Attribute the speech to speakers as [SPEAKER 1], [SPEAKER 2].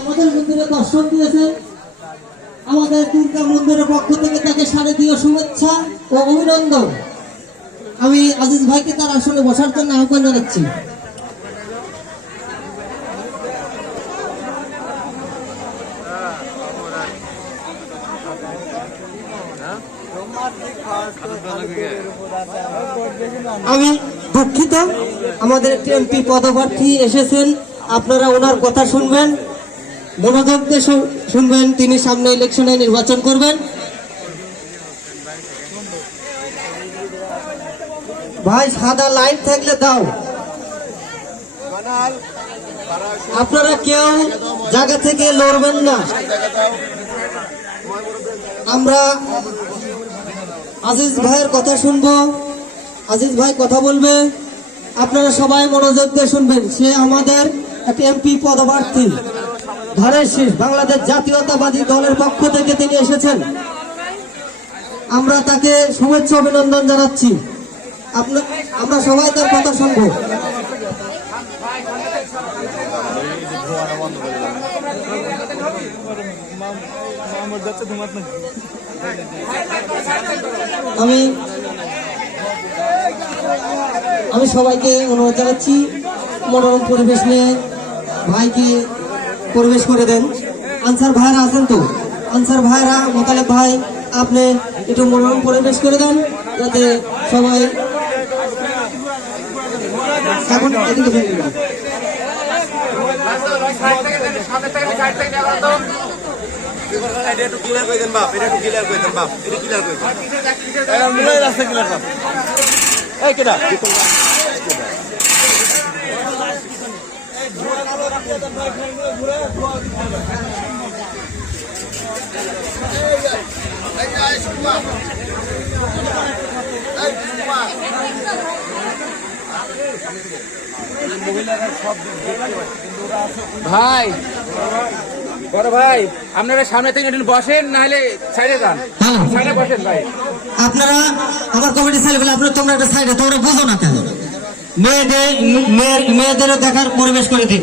[SPEAKER 1] আমাদের মন্দিরে দর্শন দিয়েছেন আমাদের দুর্গা মন্দিরের পক্ষ থেকে তাকে সাড়ে দিয়ে শুভেচ্ছা ও অভিনন্দন। আমি আজিজ ভাইকে তার আসনে বসার জন্য আহ্বান জানাচ্ছি। আমি দুঃখিত। আমাদের একটি এমপি পদপ্রার্থী এসেছেন। আপনারা ওনার কথা শুনবেন। মনোযোগ দিয়ে শুনবেন। তিনি সামনে ইলেকশনে নির্বাচন করবেন। ভাই, সাদা লাইন থাকলে দাও। আপনারা কেউ জায়গা থেকে লড়বেন না। আমরা আজিজ ভাইয়ের কথা শুনব আজিজ ভাই কথা বলবে আপনারা সবাই মনোযোগ দিয়ে শুনবেন সে আমাদের একটি এমপি পদপ্রার্থী ধানের শীষ বাংলাদেশ জাতীয়তাবাদী দলের পক্ষ থেকে তিনি এসেছেন আমরা তাকে শুভেচ্ছা অভিনন্দন জানাচ্ছি আমরা সবাই তার কথা শুনব আমি আমি সবাইকে অনুরোধ জানাচ্ছি মনোরম পরিবেশ নিয়ে ভাইকে পরিবেশ করে দেন আনসার ভাইরা আছেন তো আনসার ভাইরা মোতালেব ভাই আপনি একটু মনোরম পরিবেশ করে দেন যাতে সবাই এখন এদিকে।
[SPEAKER 2] এটা একটু ক্লিয়ার করে দেন বাপ এটা একটু ক্লিয়ার করে দেন বাপ এটা ক্লিয়ার করে এই কেডা
[SPEAKER 3] ভাই। বড় ভাই আপনারা সামনে থেকে একটু বসেন নাহলে সাইডে যান। সাইডে বসেন ভাই।
[SPEAKER 1] আপনারা আমার কমিটি ছেলেবেলা আপনারা তোমরা একটা সাইডে তোমরা বুঝো না কেন? মেয়েদের মেয়েদেরও দেখার পরিবেশ করে দিন।